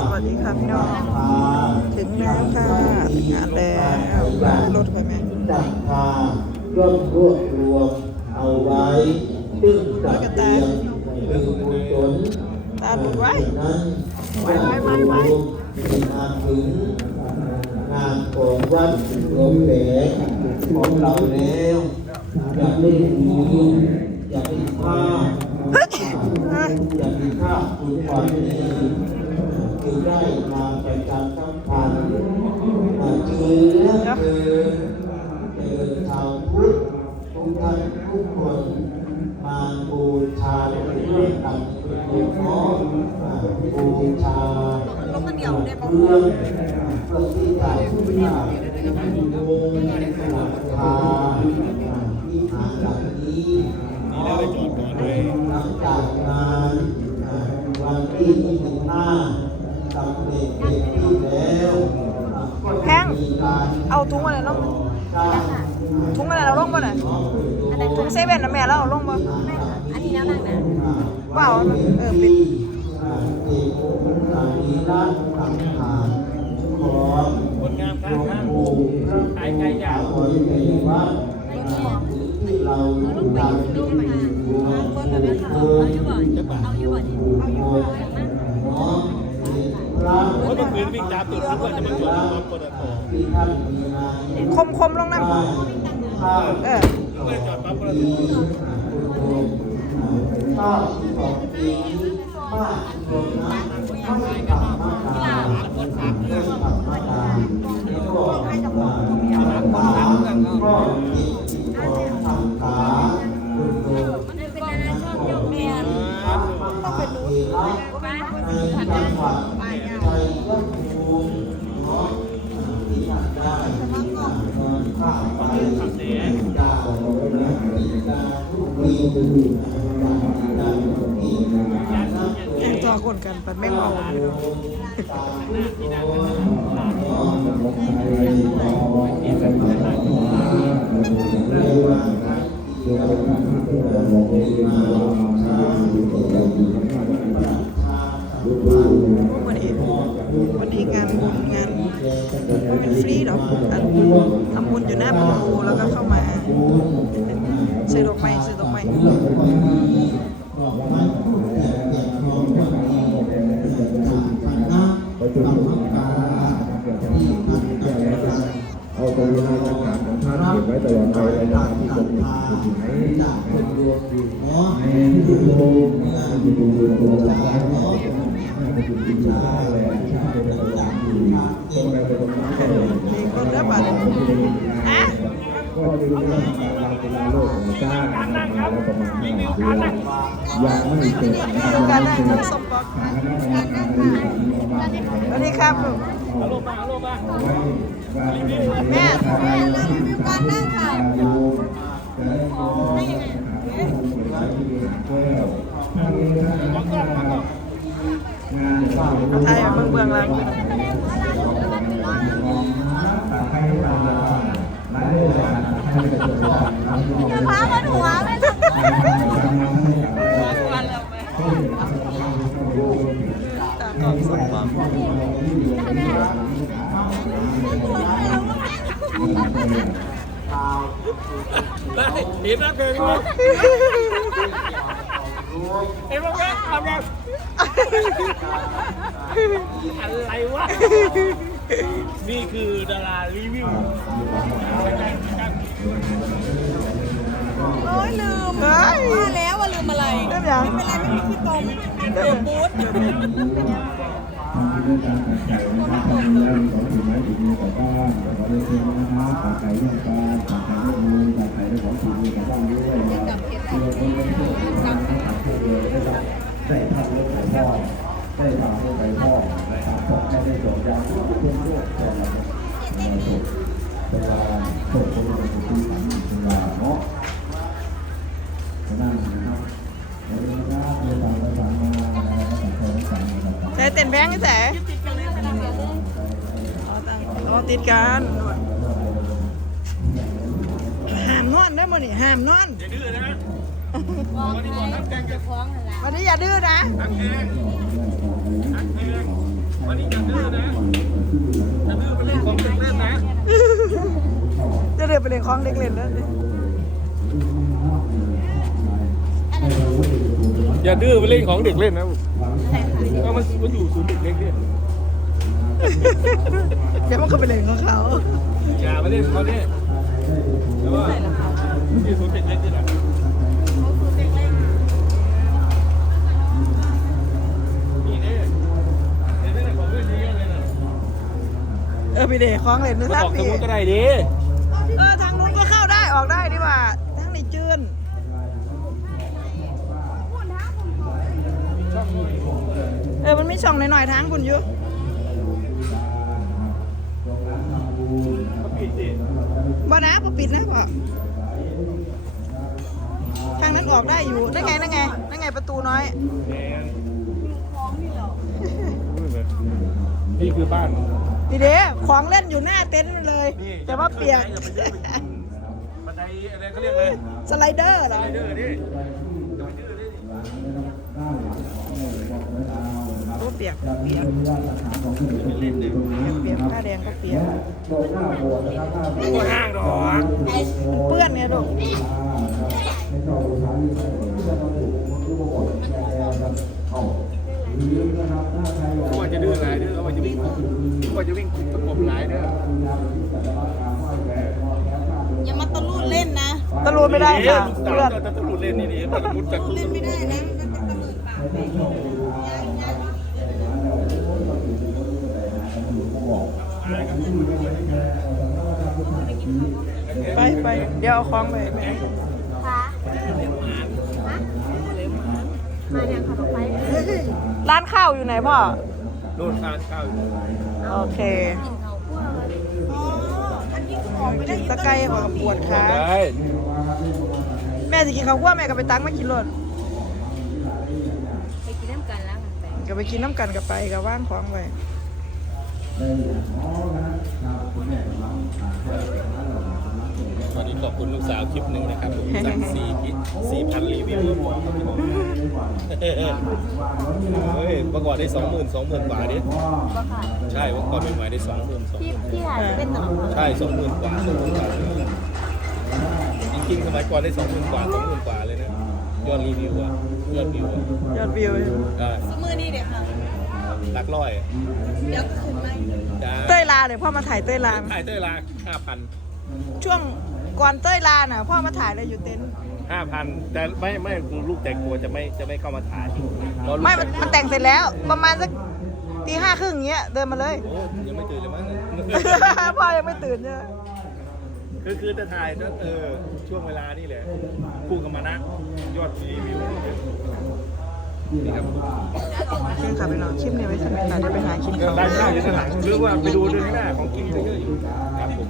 สวัสดีค่ะพี่น้อง ถึงแล้วค่ะถึงงานแล้วรถไปไหมจัดพาร่วมรวบรวมเอาไว้ ซึ่งจัดเตรียมเป็นกุศลตาดูไว้นั้นไว้ไว้ไว้ไว้มาถึงงานของวัดหลวงแหวนของเราแล้วอยากได้ดีอยากได้ภาพอยากมีภาพคุณความดี จึงได้มาประชาสัมพันธ์มาเชิญและเชิญเชิญชาวพุทธทุกท่านทุกคนมาบูชาเป็นเรื่องต่างๆบูชาบูชาเรื่องเพื่อที่จะพุทธาองค์หลักคาที่หาจากนี้นหลังจากงานวันที่25 สำเร็จเสร็จที่แล้วแพงเอาถุงอะไรลงถุงอะไรเราลงบ่น่ะถุงเซเว่นนะแม่เราเอาลงบ่อันนี้แล้วนั่งนะเปล่าเออปิดเอกสารีรัตน์สังขารของคนงามข้างข้างขายไก่ย่างบริเวณวัดที่เราทำที่มีอยู่ในเมืองเอาอยู่บ่เอาอยู่บ่เอาอยู่ามตื่นทุกวันจะมาชวนน้องปตทคมคมลงน้ำเออก็เลยจอดปั๊มปตท แย่งตัวคนกันปัดแม่งเมาพี่น้องวันนี้วันนี้งานบุญงานเป็นฟรีหรอทำบุญอยู่หน้าประตูแล้วก็เข้ามาซื้อดอกไม้ เก็บไว้ตลอดไปเลยนะที่ตรงนี้ที่ไหนในที่ดูที่ดูตัวเราได้เนาะที่ดูที่ดูได้เลยที่เป็นต่างที่ตรงไปตรงนั้นก็เลยมีคนริ่มบัตรฮะ ก็ดูเรื่องการเป็นโลกของจ้าแล้วประมาณนี้ยังไม่เสร็จดูการนั่งทั้งสมบัติสวัสดีครับลูกฮัลโหลมาฮัลโหลมาแม่การนั่งค่ะเอาไทยเบื้องเบื้องหลัง พาบนหัวไหมล่ะตากล้องสมบัติเห็นนะเกินไหมเห็นไหมครับทำยังอะไรวะ นี่คือดารารีวิว ยลืมเฮ้ยว่าแล้วว่าลืมอะไรเริ่มยังไม่เป็นไรไม่มีขี้ตมเดี๋ยวบูธได้ทำเรื่องไปพ่อได้ทำเรื่องไปพ่อนะครับผมไม่ได้จบยาวเพื่อนร่วมแต่ละคนมาจบเวลาจบคนละคนที่สามสิบเวลาเนาะ ใช้เต็นแบงค์ใช่เราติดกันห้ามนอนได้หมดนี่ห้ามนอนอย่ดื้อนะวันนี้อย่าดื้อนะวันนี้อย่าดื้อนะจะดื้อไปเล่นของเด็กเล่นนะจะดื้อไปเล่นของเด็กเล่นแล้ว อย่าดื้อไปเล่นของเด็กเล่นนะก็มันมันอยู่ศูนย์เด็กเล็กเนี่ยเดี๋ยวมันก็ไปเล่นของเขาอย่าไปเล่นเขาเนี่ยแล้วว่าที่ศูนย์เด็กเล็กนี่แหละนี่เนี่ยเนี่ยเนี่ยของเล่นเยอะเลยนะเออไปเล่นของเล่นนะมาท่าออกนทางพี่นู้นก็ได้ดิเออทางนู้นก็เข้าได้ออกได้ดีกว่าทางนี้จืนเออ มันมีช่องหน่อยๆทางคุณอยู่ก็ปิดสิบ่นะบ่ปิดนะพ่อทางนั้นออกได้อยู่ นั่นไง นั่นไง นั่นไงประตูน้อยแมนนี่คือบ้าน นี่เด้ของเล่นอยู่หน้าเต็นท์เลย นี่แต่ว่าเปียกอย่าไปเยอะไปบันไดอะไรเขาเรียกอะไรสไลเดอร์เหรอไรเดอร์นี่อย่าไปดื้อดิ โอ้ เปียกเปียกเปียกผ้าแดงก็เปียกตัวห้างดอกเปื้อนไงลูกเขาว่าจะดื้อไรเด้อเขาว่าจะวิ่งเขาว่าจะวิ่งประกบหลายเด้ออย่ามาตะลุดเล่นนะตะลูนไม่ได้ค่ะเพื่อนตะลุดเล่นนี่นี่ตะลุดจากเล่นไม่ได้นะตะลุดปล่า ไปไป เดี๋ยวเอาของไปแม่คะมาเนี่ยขับออกไปร้านข้าวอยู่ไหนพ่อโน่นข้าวข้าวอยู่โอเคอ๋ออันนี้คือออกไม่ได้ตะไคร้ขอปวดขาได้แม่สิกินข้าวคั่วแม่ก็ไปตักมากินรถไปกินน้ำกันแล้วกันไปก็ไปกินน้ำกันกับไปก็ว่างของไว้ วันนี้ ขอบคุณลูกสาวคลิปหนึ่งนะครับผมสั่งสี่พิสี่พันรีวิวครับพี่น้องเฮ้ยเมื่อก่อนได้สองหมื่นสองหมื่นกว่าดิก็ค่ะใช่เมื่อก่อนใหม่ๆได้สองหมื่นสองหที่มื่นที่ถ่ายเป็นตลอดใช่สองหมื่นกว่าสองหมื่นกว่าจริงๆสมัยก่อนได้สองหมื่นกว่าสองหมื่นกว่าเลยนะยอดรีวิวอะยอดวิวอะยอดวิวได้มือนี่เดี๋ยวค่ะหลักร้อยอะเดี๋ยวคืนไหมได้เต้ยลาเดี๋ยวพ่อมาถ่ายเต้ยลาถ่ายเต้ยลาห้าพัน ช่วงก่อนเต้ยลาน่ะพ่อมาถ่ายเลยอยู่เต็นท์ห้าพันแต่ไม่ไม่ลูกแต่งตัวจะไม่จะไม่เข้ามาถ่ายเพราะลูกไม่มันมันแต่งเสร็จแล้ว ประมาณสักตีห้าครึ่งอย่างเงี้ยเดินมาเลย โอ้ยังไม่ตื่นเลยมั้ง พ่อยังไม่ตื่นเนี่ยคือคือจะถ่ายก็เออช่วงเวลานี่แหละคู่กับมานะยอดรีวิวนี่ครับโอเคค่ะไปนอนคลิปนี้ไว้สำหรับค่ะเดี๋ยวไปหากินข้าวร้านข้าวอยู่ด้านหลังหรือว่าไปดูเดินข้างหน้าของกินเยอะๆอยู่ครับผม